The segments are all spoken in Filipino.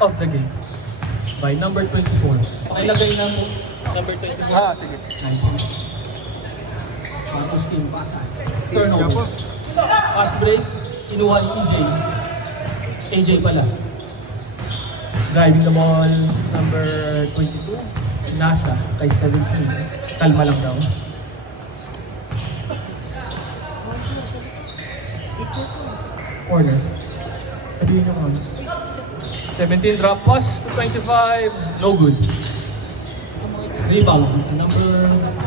of the game by number 24. Pakilagay na mo number 24. Ah, sige. Nice one. Marcos King, pasa. Turnover. Pass break, kinuha ni EJ. AJ pala. Driving the ball, number 22. Nasa, kay 17. Kalma lang daw. Corner. Sabihin nyo kung 17 drop pass to 25. No good. Rebound. Number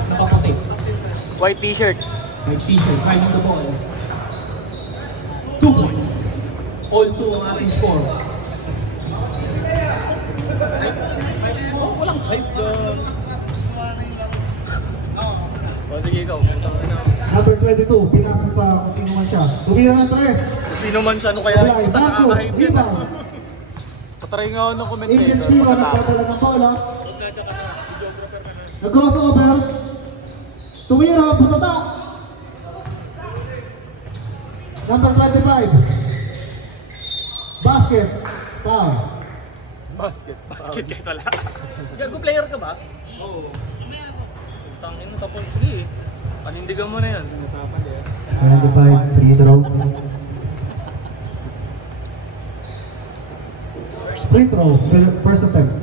nakaputi. White t-shirt. White t-shirt. Driving the ball. 2 points. All 2 ang ating score. Walang hype doon. O sige ikaw. Number 22, pinasa sa kung sino man siya. Tumira ng 3. Sino man siya, ano kaya rin ito nakaka-hype yan. Patry nga ako ng commentator. Agent Zero, nagpadala ng bola. Nag-crossover. Tumira, butata. Number 25. Basket. Foul. Basket. Basket kahit wala. Gago player ka ba? Oo. Tangin mo tapos. Sige. Panindigan mo na yan. 25, free throw. Free throw, first attempt.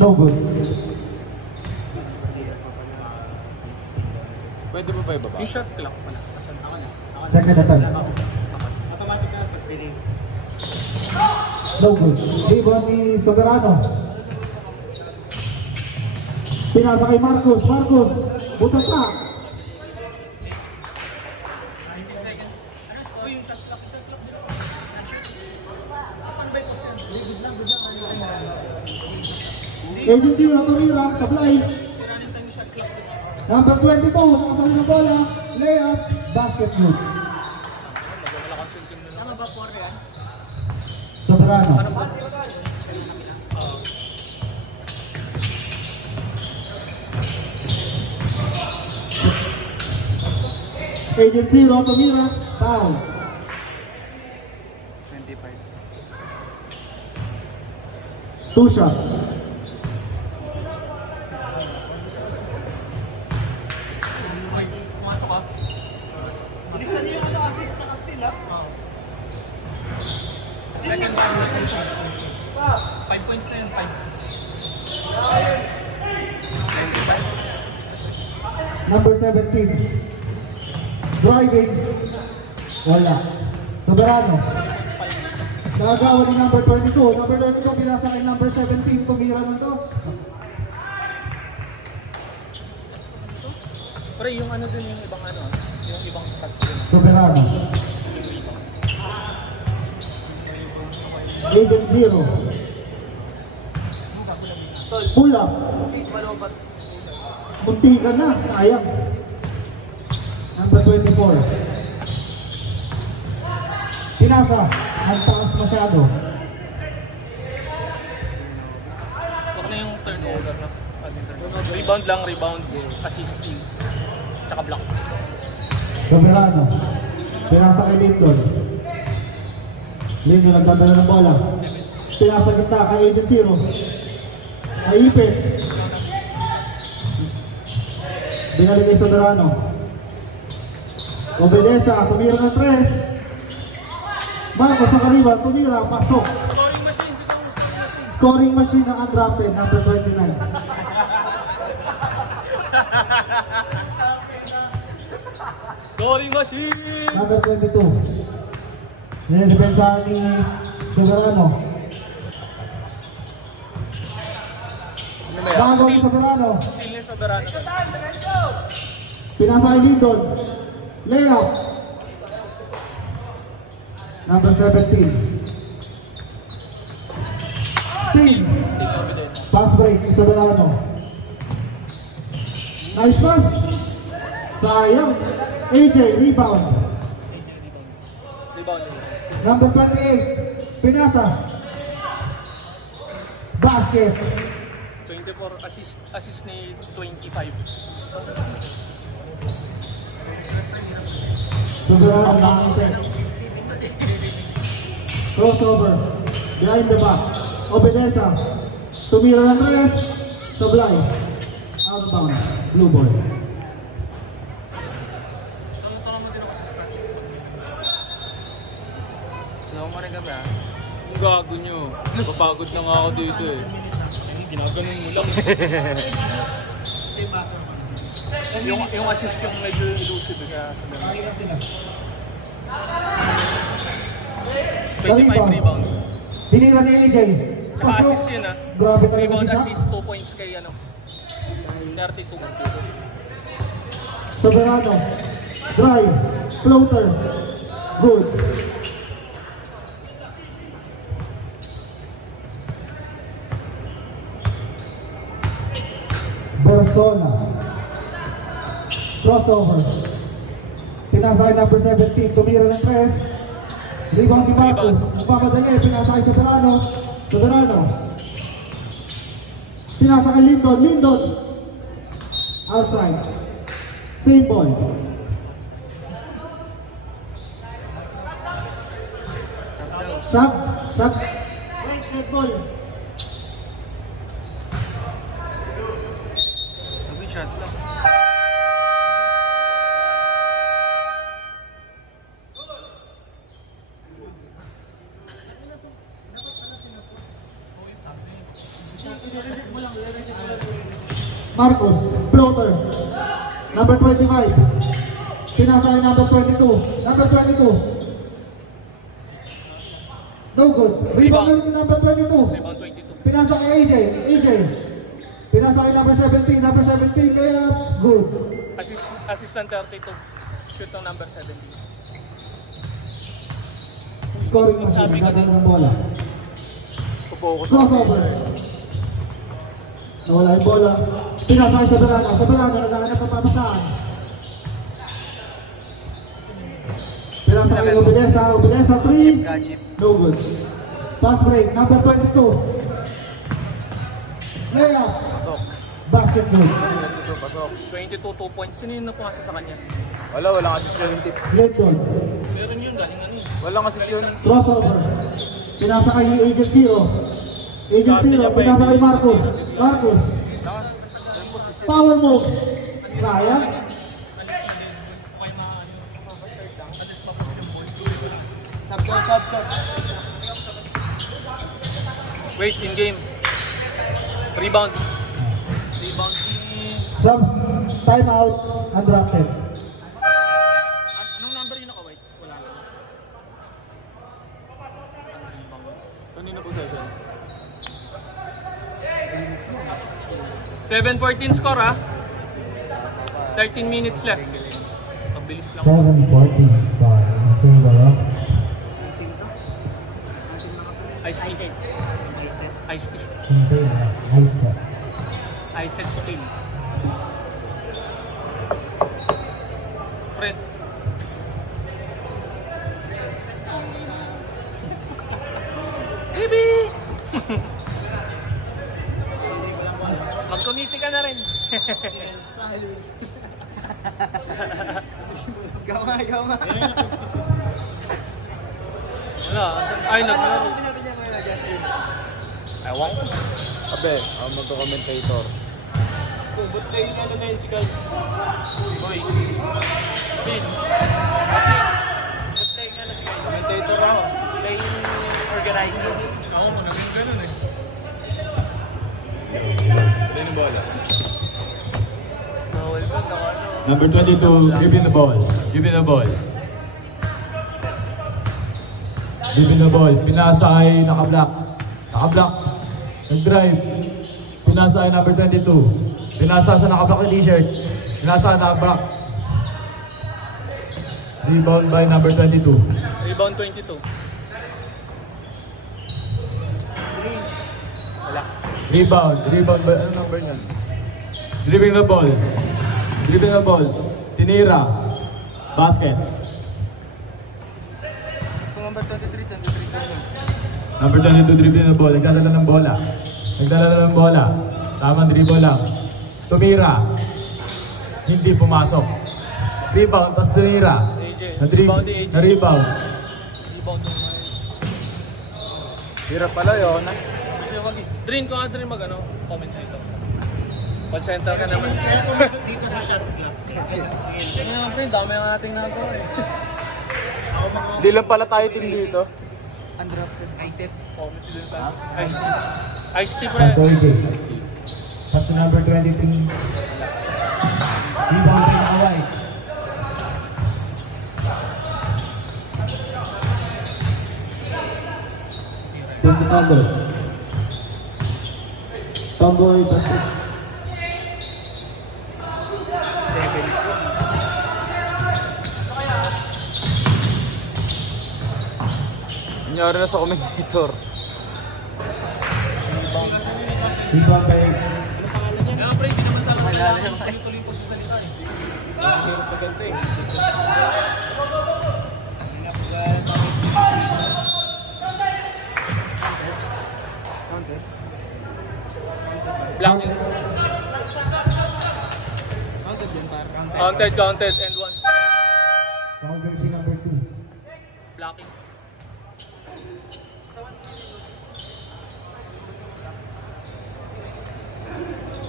No good. Pwede mo ba ibaba? Yung shot clock pala. Second attempt. No good. Rebound ni Soberano. Pinasa kay Marcos. Marcos, butas na. Agent Zero, tumira, sablay. Number 22, nakasali ng bola. Layup, basket good. Tama ba 4 yan? Soberano. Agent Zero, tumira, foul. 25. 2 shots. Pumasok ka? Ilista niyo yung assist na steal ha? Second time. 5 points na yun, 5. Number 17. Driving. Wala. Soberano. Nagawa ni number 22. Number 22 pinasa kay number 17. Tumira ng 2. Pero yung ano dun, yung ibang ano, yung ibang stats dun. Soberano. Agent Zero. Pull up. Munti ka na. Sayang. Number 24. Pinasa. Ang taas masyado. Huwag na yung turnover na. Rebound lang, rebound, assisting, tsaka block. Soberano. Pinasa kay Lincoln. Lincoln nagdadala ng bola. Pinasa kita kay Agent Zero. Naipit. Binalik kay Soberano. Obedesa, tumira ng 3. Marcos sa kariban, tumira, pasok. Scoring machine, Scoring machine ng undrafted, number 29. Scoring machine! Number 22. Nidepensahan ni Soberano. Bago ni Soberano. Steal ni Soberano. Pinasa kay Lindon. Layup. Number 17. Steal. Steal na Obedesa. Pass break ni Soberano. Nice pass. Sayang. AJ, rebound. Rebound. Number 28. Pinasa. Basket. 24 assist ni 25. Soberano nakakita. Crossover. Behind the back. Obedesa. Tumira ng tres. Sablay. Out of bounds. Blue ball. Ang gago nyo. Papagod na nga ako dito eh. Ginaganon mo lang. yung assist yung medyo elusive kaya Makikita sila. 25 rebound. Dinira ni LJ. Tsaka assist yun ah. Grabe talaga Rebound si Zach. assist 2 points kay ano. 32. Soberano. Drive. Floater. Good. Persona. Crossover. Pinasakay number 17. Tumira ng tres. Rebound ni Marcos. Nagpapadali. Pinasakay Soberano. Soberano. Pinasakay Lindon. Lindon. Outside. Same ball. Sub. Sub. Wait, dead ball. Marcos, floater. Number 25. Pinasakay number 22. Number 22. No good. Rebound ulit ni number 22. Rebound 22. Pinasakay AJ. AJ. Pinasakay number 17. Number 17. Kaya good. Assistant 32. Shoot ng number 17. Scoring machine. Nagdadala ng bola. Focus Crossover. Nawala yung bola. Pinasakay sa Verano. Sa Verano, naghahanap ng papasahan. Pinasakay Obedesa. Obedesa 3. No good. Pass break. Number 22. Layup. Pasok. Basket good. 22, pasok. 22, 2 points. Sino yung napasa sa kanya? Walang assist yun. Lindon. Meron yun, galing ano. Walang assist yun. Crossover. Pinasakay Agent Zero. Agent Zero. Pinasakay Marcos. Marcos. Power move. Sayang. Sub. Wait, in game. Rebound. Subs. Timeout. Undrafted. Anong number yun naka-white? Wala lang. Kanina possession? 7-14 score ah. 13 minutes left. Pabilis lang. 7-14 score. In favor of Ice tea. Ice tea. in favor of Isaac. Ice set to kill. Fred. Baby! Mag-committee ka na rin. Gamay. Wala. Ay, naglaro. Justin. Ewan ko. Abe, ako magko-commentator. Ba't kayo na na si Kyle? Boy. Pin. Ba't kayo nga na si Kyle? Commentator ako. Sila yung organizer. Ako mo, naging ganun eh. Sila yung bola. Number 22, dribbling the ball. Dribbling the ball. Pinasa ay naka-block. Nag-drive. Pinasa ay number 22. Pinasa sa naka-block na t-shirt. Pinasa naka-block. Rebound by number 22. Rebound 22. Wala. Rebound by, ano number niyan? Dribbling the ball. Tinira. Basket. Number 23 tayo. Number 22, dribbling the ball. Nagdadala ng bola. Tamang dribble lang. Tumira. Hindi pumasok. Rebound, tas tumira. AJ. Na-rebound. Rebound. Hirap pala yun. Kasi wag Drin ko nga Drin mag comment dito. Call center ka naman. Dito sa shot clock. Ngayon Drin, dami ang ating nagawa eh. Hindi lang pala tayo team dito. Undrafted. Comment din tayo. Ice tea Pass to pre. AJ. Pass to number 23. Rebound by Nakaway. Pass to Tomboy. Tomboy, basket. Nangyari na sa commentator. Rebound by Kaya pre, hindi naman talaga tuloy po sa salita eh. Maganda eh. Counted. Black. Counted din par. Counted and one. foul jersey number 2. Blocking.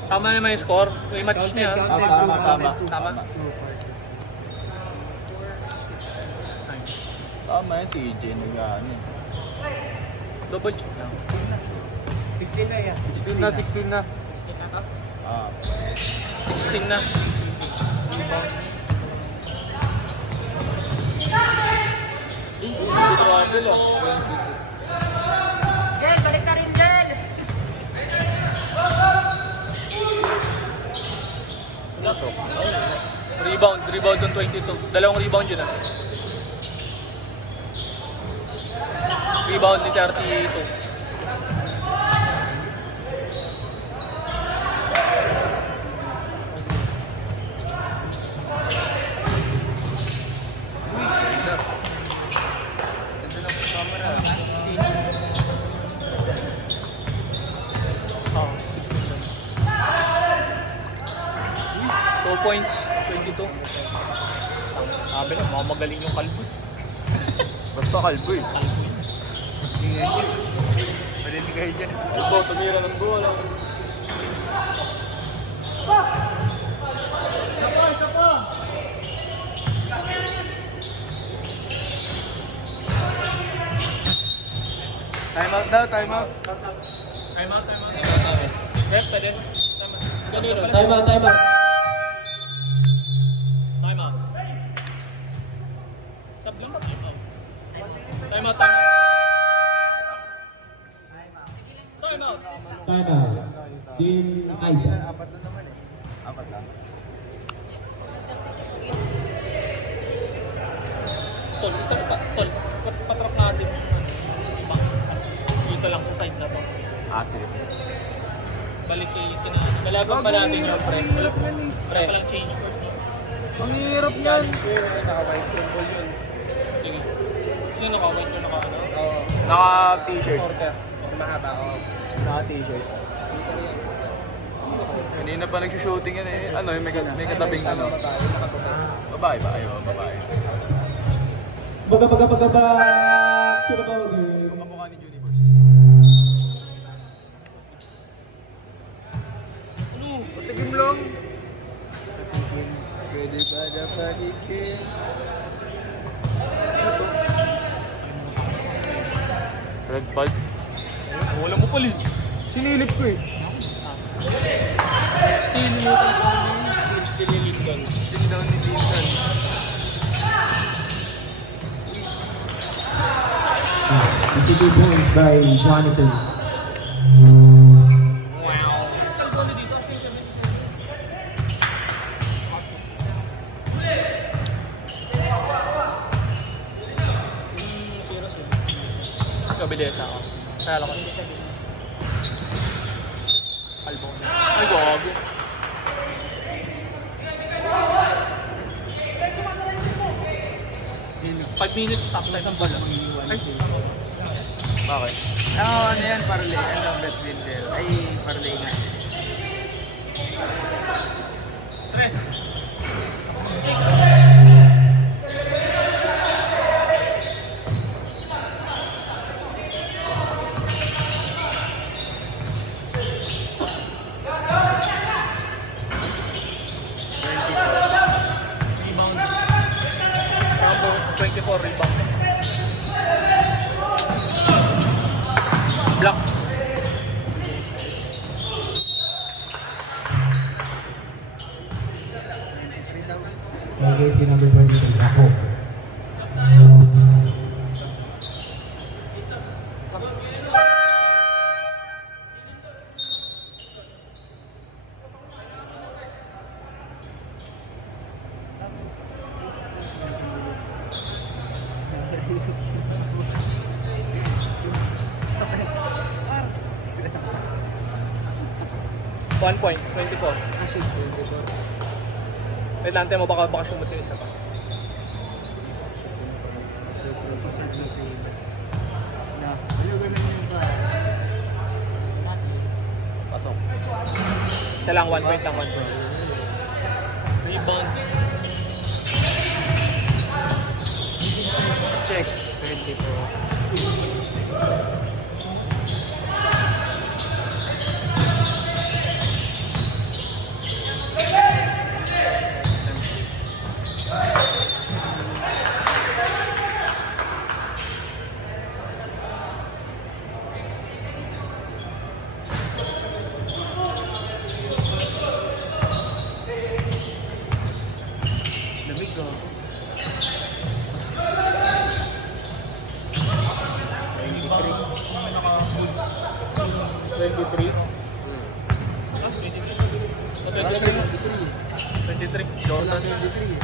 Tama naman yung score. Yung match niya. Tama. Tama yan si EJ nag-ano. Double check lang. 16 na yan. 16 na. Ah, 16 na. trouble ah. Jen, balik ka rin, Jen! Rebound on 22. Dalawang rebound yun ah. Rebound ni 32. Points, 22. Sabi na, mga magaling yung kalbo. Basta kalbo eh. Pwede kayo dyan. Ito, tumira ng bola. Time out daw, time out. Time out. Rep, pwede. Kanino? Time out. Time out. Sab lang ba time out? Time out. Time out. Team Isaac. Apat na naman eh. Apat lang. Tol, patrap natin. Iba. Dito lang sa side na to. Ah, sige. Balik kay kalaban pa natin yung pre. Hirap yan eh. Pre, palang change court niya. Ang hirap yan. Naka-white symbol yun. Sige. Sino naka-white yung naka-ano? Oo. Naka-t-shirt. Porter. Mahaba, oo. Naka-t-shirt. Sweater yan. Kanina pa nagsushooting yan eh. Ano, may katabing ano. Babae, nakaputi. Babae ba? Ayaw, babae. Baga. Sino ba game? Kamukha ni Juniper. Patigim lang. Pwede ba na paligid? Red ball. Wala mo pala. Sinilip ko eh. Steal mo tayo. Steal ni Lincoln. Still down ni Lincoln. ECT points by Jonathan. Kabilis ako. Kaya lang ko. Kalbo. Ay, gago. Five minutes stop time ang bala. Ay. Bakit? Ano yan, parlay. Ano, bet winner. Ay, parlay nga. Tres. 24 rebound. Block. jersey number 23, ako. One point, 24. Wait lang, tayo mo baka sumot yung isa pa. Pasok. Isa lang, 1 point lang, 1 point. Rebound. Check. 24. Lamig oh. 23. 23. Jordan. 23.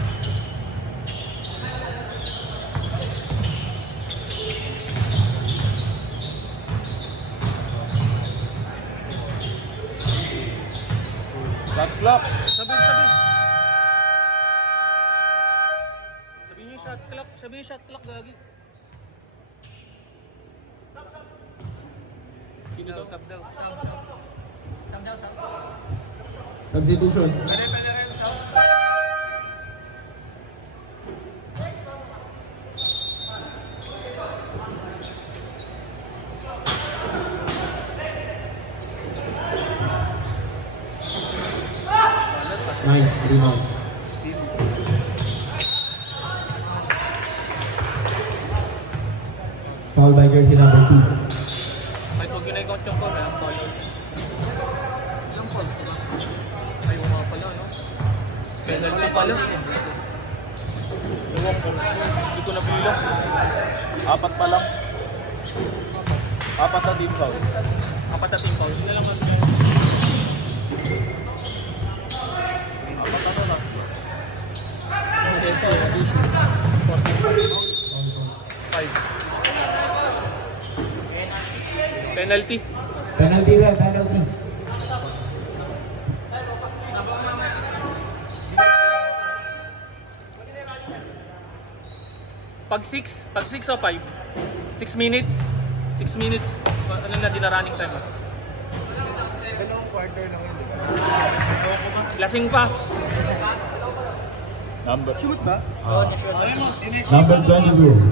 Shot clock. Sabi. Sabihin niyo shot clock. Sabihin niyo shot clock, gagi. Dito daw. Sub daw. Substitution. Pwede rin sound. Nice, rebound. Foul by jersey number 2. Kahit huwag yun na i-count yung call, ang foul. Ilang fouls na ba? Ay, mga pala, no? Penalty pala. Ewan ko. Hindi ko nabilang. 4 pa lang. 4 na team foul. 4 na team foul. Hindi na lang kasi. 4 ano na. Ito, addition. 5. Penalty. Penalty red, penalty. Pag 6 o 5? 6 minutes? 6 minutes. Ano na, di na running time. Dalawang quarter lang yun, di ba? Lasing pa. Number. Shoot ba? Number 22.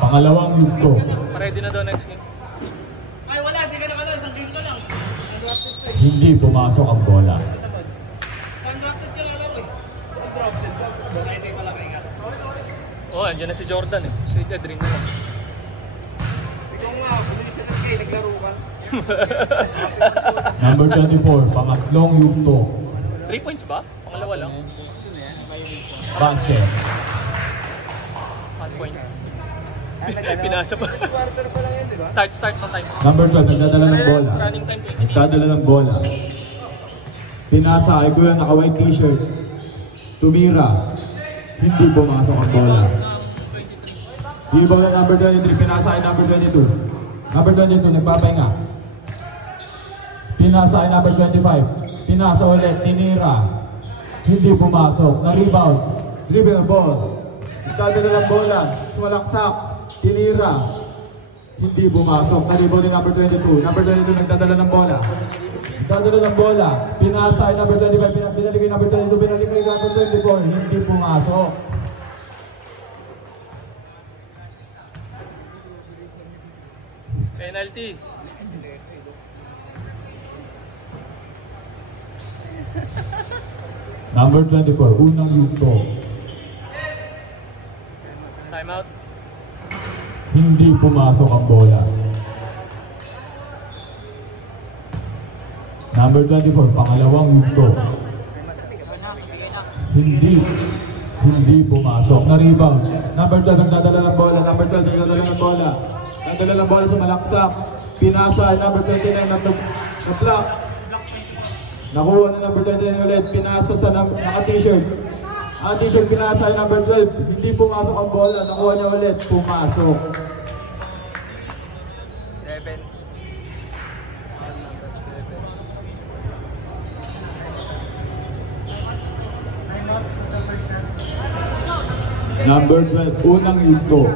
Pangalawang yugto. Ready na daw next game. Ay wala, di ka nakala, isang game ka lang. Undrafted ka eh. Hindi pumasok ang bola. Undrafted ka lalo eh. Undrafted ka? Ay, hindi pala kay Gas. Oh, andyan na si Jordan eh. Si Edrin na lang. Ikaw nga, bumili siya ng kay, naglaro ka. Number 24, pangatlong yugto. 3 points ba? Pangalawa lang. Basket. 1 point. Pinasa pa. Quarter pa lang yun, di ba? Start pa time. Number 12, nagdadala ng bola. Running time 20. Nagdadala ng bola. Pinasa kay Kuya, naka-white t-shirt. Tumira. Hindi pumasok ang bola. Ibaw ng number 23, pinasa kay number 22. Number 22, nagpapahinga. Pinasa kay number 25. Pinasa ulit, tinira. Hindi pumasok. Na-rebound. Dribble ball. Nagdadala ng bola. Sumalaksak. Tinira. Hindi pumasok. Na-rebound yung number 22. Number 22 nagdadala ng bola. Nagdadala ng bola. Pinasa kay number 25. Binalik kay number 22. Binalik kay number 24. Hindi pumasok. Penalty. Number 24, unang yugto. Timeout. Hindi pumasok ang bola. Number 24, pangalawang yugto. Hindi pumasok. Na-rebound. Number 12, nagdadala ng bola. Number 12, nagdadala ng bola. Nagdadala ng bola sa malaksak. Pinasa, number 29, na-block. Nakuha na number 29 ulit. Pinasa sa naka-t-shirt. Ang t-shirt pinasa ay number 12. Hindi pumasok ang bola. Nakuha niya ulit. Pumasok. 7. Number 12, unang yugto.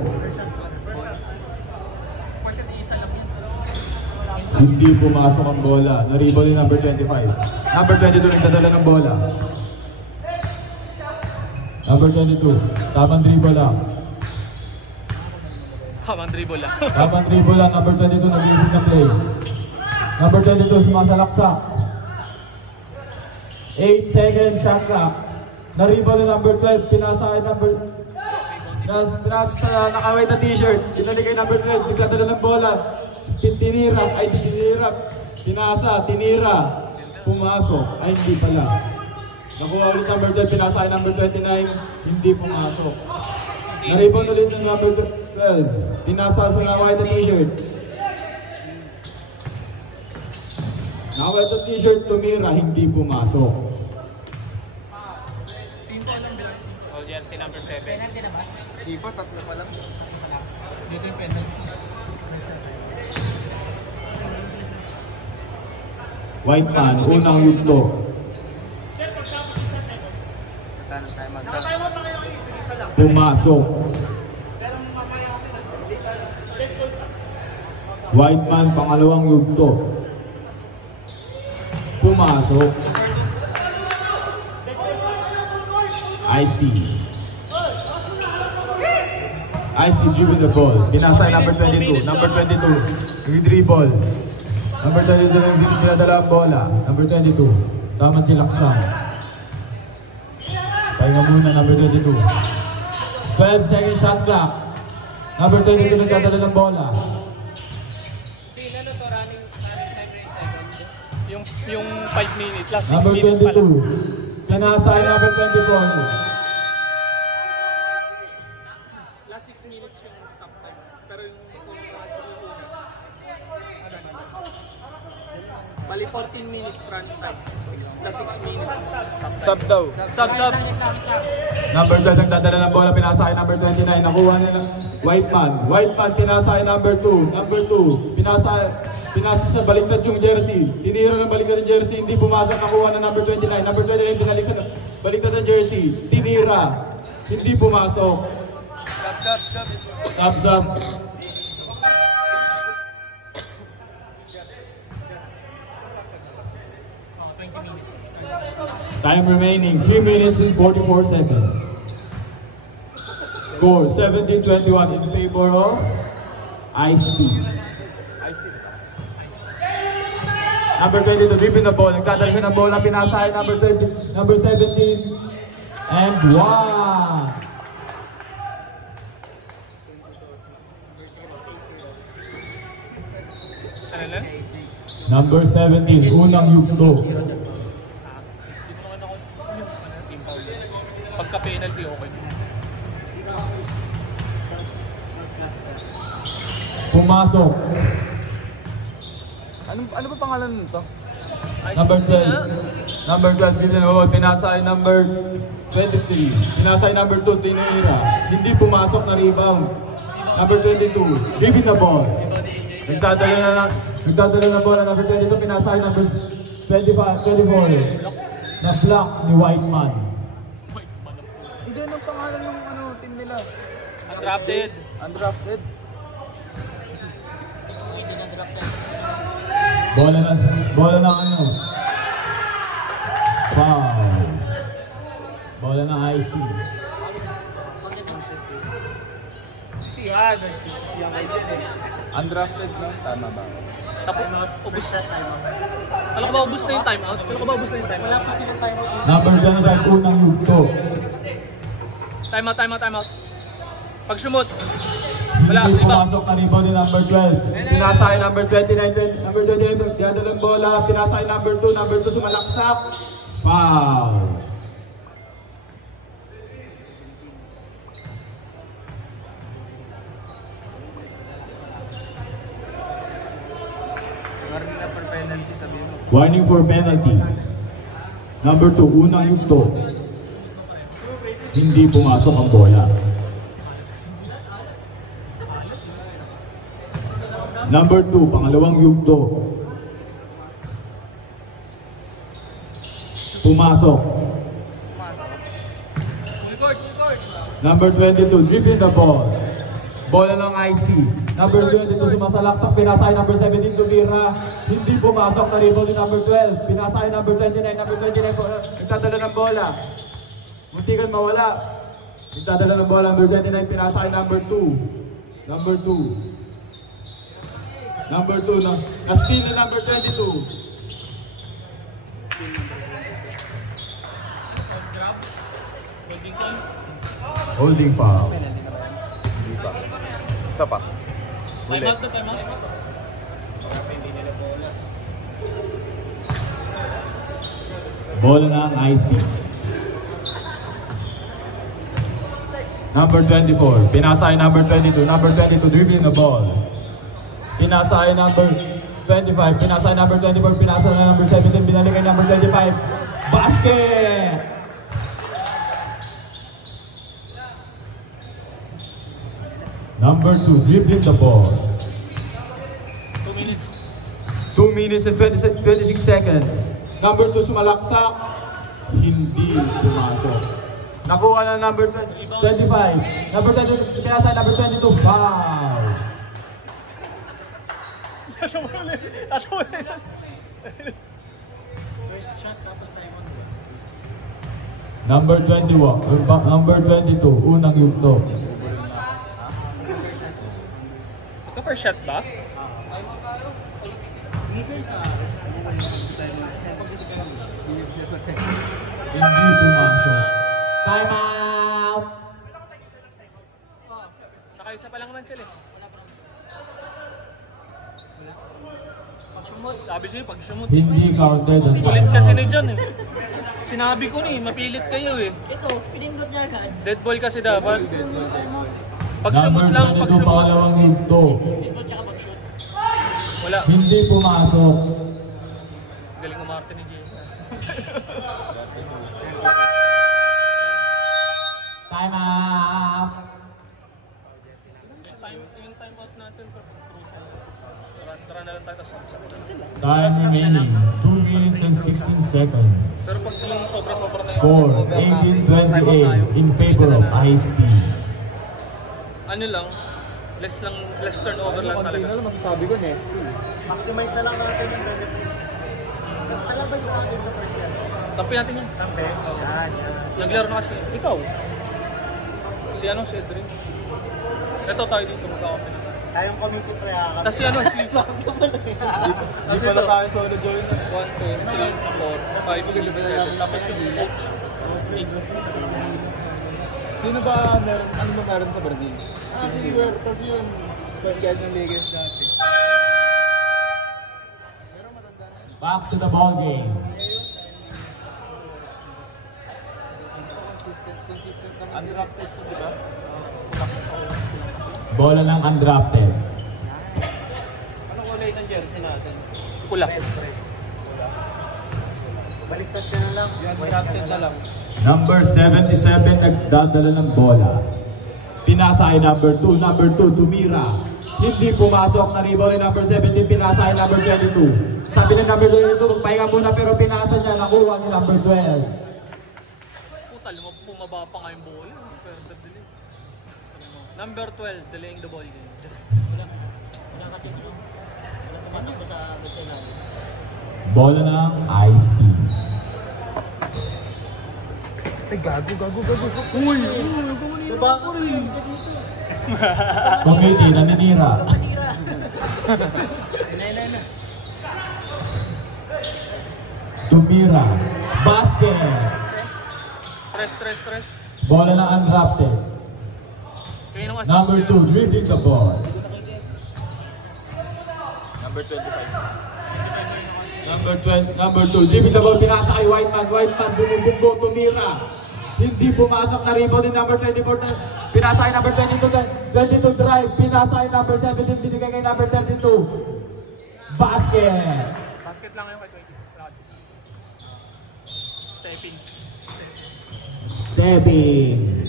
Hindi pumasok ang bola. Na-rebound ni number 25. Number 22, nagdadala ng bola. Number 22, tamang dribble lang. Tamang dribble lang. Tamang dribble lang. Number 22, nag-iisip na play. Number 22, sumasalaksak. 8 seconds, shot clock. Na-rebound ni number 12, pinasa ay number... Pinasa sa nakaway na t-shirt. Pinali kay number 12, nagdadala ng bola. Tinira, pinasa, tinira. Pumasok, ay hindi pala. Nakuha ulit number 12, pinasa ay number 29, hindi pumasok. Na-rebound ulit ng number 12, pinasa sa nakaway na t-shirt. Nakaway na t-shirt, tumira, hindi pumasok. All jersey number 7. Di po, tatlo pa lang. Dito yung penalty. White man, unang yugto. Pumasok. White man, pangalawang yugto. Pumasok. Ice-T. Ice-T dribble the ball. Pinasa number 22. Number 22. Dribble. Number 22 na yung pinadala ang bola. Number 22. Tamang silaksan. Pahinga muna, number 22. 12 second shot clock. Number 22 nagdadala ng bola. Yung 5 minutes, last 6 Number minutes pa lang. 22. Pinasa ay number 24. Last 6 minutes yung stop time. Pero yung last bali 14 minutes run time. Last 6 minutes stop time. Sub daw. Sub. Number 12 nagdadala ng bola. Pinasa ay number 29. Nakuha nila White man. White man pinasa ay number 2. Number 2. Pinasa sa baliktad yung jersey. Tinira ng baliktad yung jersey. Hindi pumasok. Nakuha na number 29. Number 29 pinalik sa baliktad ng jersey. Tinira. Hindi pumasok. Sub. Time remaining 3 minutes and 44 seconds. Score 17-21 in favor of Ice-T. Number 22, dribbling the ball. Nagdadala siya ng bola. Pinasa ay number 20, number 17. And 1. Ano lang? Number 17, unang yugto. Team foul. Pagka penalty, okay. Pumasok. Ano ba pangalan nito? Number 12. Number 12, dribbling the ball. Pinasa ay number 23. Pinasa ay number 2, tinira. Hindi pumasok na rebound. Number 22, dribbling the ball. Nagdadala na bola. Number 22, pinasa ay number 24. Na block ni White man. Hindi, anong pangalan yung team nila? Undrafted. Undrafted? Bola ng ano? Foul. Bola ng Ice-T. Undrafted no? Tama ba? Tapos, ubus na timeout. Alam ko ba ubus na yung timeout? Wala pa silang timeout. Number 25, unang yugto. Timeout. Pag sumot. Wala, Hindi rebound. pumasok na rebound ni number 12. Pinasa kay number 29. Number 29, dinadalang bola. Pinasa kay number 2. Number 2 sumalaksak. Foul. Warning na per penalty sabihin mo. Warning for penalty. Number 2, unang yugto. Hindi pumasok ang bola. Number 2, pangalawang yugto. Pumasok. Number 22, dribbling the ball. Bola ng Ice-T. Number 22, sumasalaksak, pinasay number 17, tumira. Hindi pumasok na rebound ni number 12. Pinasay number 29, number 29, nagtadala ng bola. Muntikan mawala. Nagtadala ng bola, number 29, pinasay number 2. Number 2. Number 2, na-steal ni number 22. Holding foul. Hindi pa. Isa pa. Time out na, time out. Bola ng Ice-T. Number 24, pinasa ay number 22. Number 22, dribbling the ball. Pinasa ay number 25, pinasa ay number 24, pinasa na number 17, binalik ay number 25. Basket! Number 2, dribbling the ball. 2 minutes. 2 minutes and 26 seconds. Number 2 sumalaksak. Hindi pumasok. Nakuha na number 25. Number 22, pinasa number 22. Foul. Number 21, number 22, unang yugto. Ito per shot ba? Hindi pumasok. Time out! Nakaisa pa lang naman sila eh. Pag sumot, sabi sa'yo pag sumot. Hindi counted ang Kulit kasi timeout. ni John eh. Sinabi ko ni, mapilit kayo eh. Ito, pinindot niya agad. Dead ball kasi dapat. Pag Number sumot lang, pag 22, sumot. pangalawang yugto. Pinindot tsaka pag-shoot. Wala. Hindi pumasok. Galing umarte ni Jay. Time out! Yung time out natin. Tara na lang tayo tapos samsam. Time remaining, 2 minutes and 16 seconds. Pero pag yung sobra-sobra na Score, 18-28 in favor of Ice-T. ano lang, less turnover lang talaga. masasabi ko, Nesty. Maximize na lang natin yung benefit. Kalaban mo natin ito, Presidente. Tampin natin yan. Tampe. Yan. Naglaro na kasi. Ikaw. Si Edrin. Ito tayo dito magkakape na. Tayong committee pre. Tapos si si... Sakto pala yan. Tapos ito. 1, 2, 3, 4, 5, 6, 7. Tapos yung 8. Sino ba meron, ano ba meron sa Brazil? Si Word. Tapos yun. Pagkad ng Lakers dati. Back to the ball game. Consistent naman si Raptor po, di ba? Bola ng undrafted. Anong kulay ng jersey natin? Pula. Baliktad ka na lang. Captain na lang. Number 77 nagdadala ng bola. Pinasa ay number 2. Number 2, tumira. Hindi pumasok na rebound ni number 17. Pinasa ay number 22. Sabi ng number 22, pahinga muna pero pinasa niya. Nakuha ni number 12. Puta, pumaba pa nga yung ball. Pero delay. Number 12, delaying the ball game. Wala kasi ito. Wala tumatakbo sa Barcelona. Bola ng Ice-T. Ay, gago. Uy! Diba ka rin? Committee, naninira. Tumira. Basket. Stress. Bola ng undrafted. Kaya nung assist Number niya. 2, dribbling the ball. Number 25. Number 2, dribbling the ball, pinasa kay Whiteman. Whiteman, bumubugbo, tumira. Hindi pumasok na rebound din number 24. Pinasa kay number 22. 22 drive, pinasa kay number 17. Binigay kay number 32. Basket. Basket lang yung kay 20. Process. Stepping. Stepping.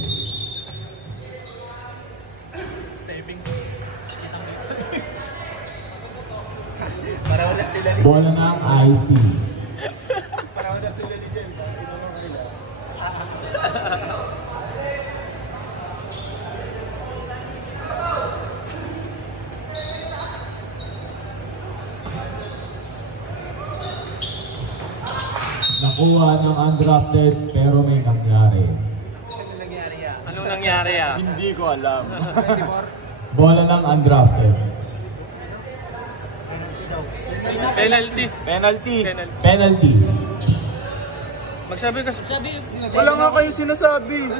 Stepping. Para wala sila. Bola ng Ice Tea. Para wala sila ni Jen. Nakuha ng undrafted pero may nangyari. Anong nangyari ah? Hindi ko alam. Bola ng undrafted. Penalty. Penalty. Penalty. Penalty. Magsabi ka. Sabi, Wala nga kayo sinasabi. Ano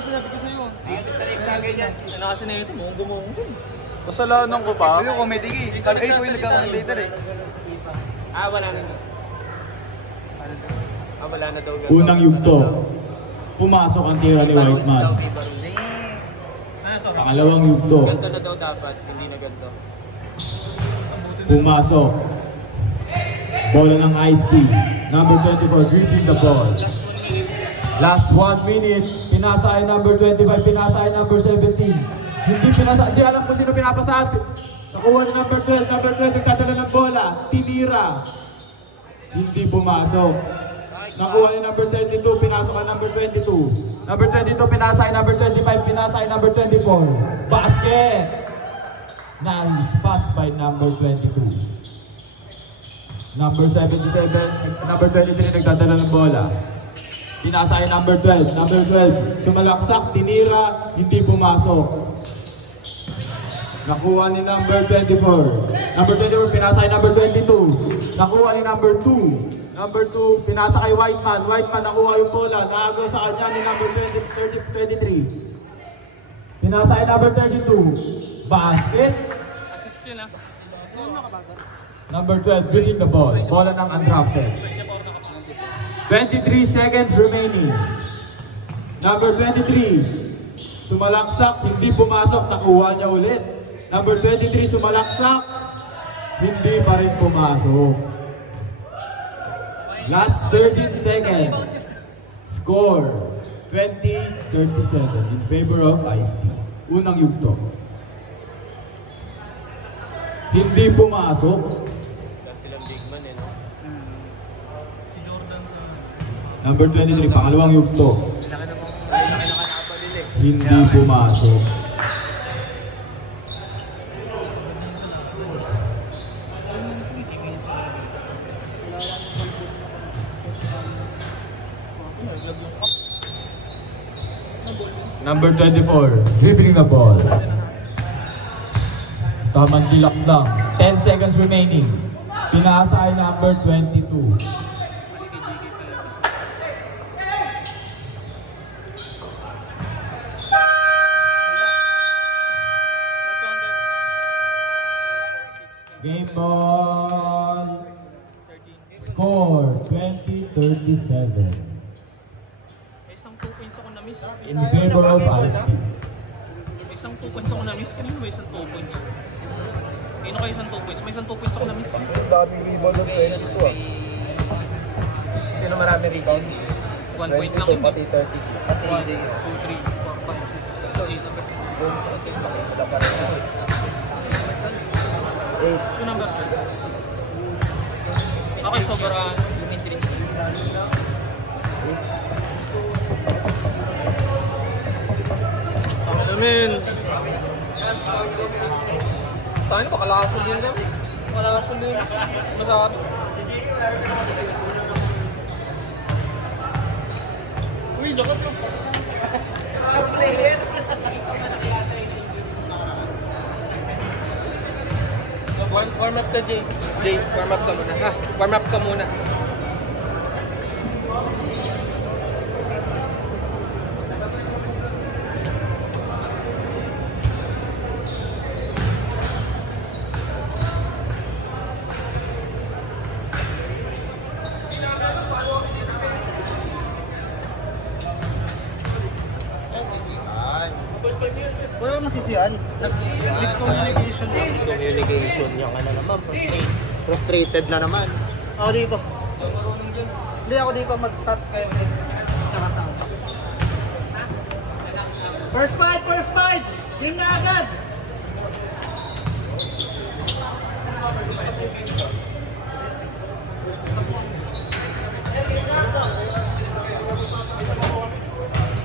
kasi na ito? Munggo. Kasalanan ko pa. Ayun, comedy ka eh. Sabi, ko yung nagka-commentator eh. Wala na daw. Wala na daw. Unang yugto. Pumasok ang tira ni Whiteman. Ano to? Pangalawang yugto. Ganto na daw dapat, hindi na ganto. Pumasok. Bola ng Ice Tea. Number 24, dribbling the ball. Last 1 minute. Pinasa ay number 25, pinasa ay number 17. Hindi alam kung sino pinapasa. Nakuha ni number 12, number 20, katala ng bola. Tinira. Hindi pumasok. Nakuha ni number 32, pinasok ay number 22. Number 22, pinasa ay number 25, pinasa ay number 24. Basket! Nice pass by number 22. Number 77, number 23 nagdadala ng bola. Pinasa ay number 12. Number 12, sumalaksak, tinira, hindi pumasok. Nakuha ni number 24. Number 24, pinasa ay number 22. Nakuha ni number 2. Number 2, pinasa kay Whiteman. Whiteman nakuha yung bola. Naagaw sa kanya ni number 23. Pinasa ay number 32. Basket. Assist yun ah. Number 12, dribbling the ball. Bola ng undrafted. 23 seconds remaining. Number 23, sumalaksak, hindi pumasok, nakuha niya ulit. Number 23, sumalaksak, hindi pa rin pumasok. Last 13 seconds. Score, 20-37 in favor of Ice Tea. Unang yugto. Hindi pumasok. Number 23, pangalawang yugto. Hindi pumasok. Number 24, dribbling the ball. Tamang chillax lang. 10 seconds remaining. Pinasa ay number 22. Game ball. Score 20-37 Isang 2 points ako na-miss. in favor of Ice Tea. Isang 2 points ako na-miss. Kanino ba isang 2 points? Kanino kayo isang 2 points? May isang 2 points ako na-miss. Ang daming rebound ng 22 ah. Sino marami rebound? 1 point lang 22 yun. pati 30. 1, 2, 3, 4, 5, 6, 7, 8. Doon kasi makikita pa rin. 8. So number 2. Okay, sobrang elementary. Tama namin. Tayo, pakalakas mo din kami. Pakalakas mo din. Masabi. Uy, lakas mo. Warm up ka, Jay. Jay, warm up ka muna. Ha? Warm up ka muna. Sisihan. Wala masisihan. Miscommunication lang. Miscommunication. Yung ano naman, frustrated na naman. Ako dito. Hindi ako dito mag-stats kayo. Tsaka sound. First fight! Game na agad!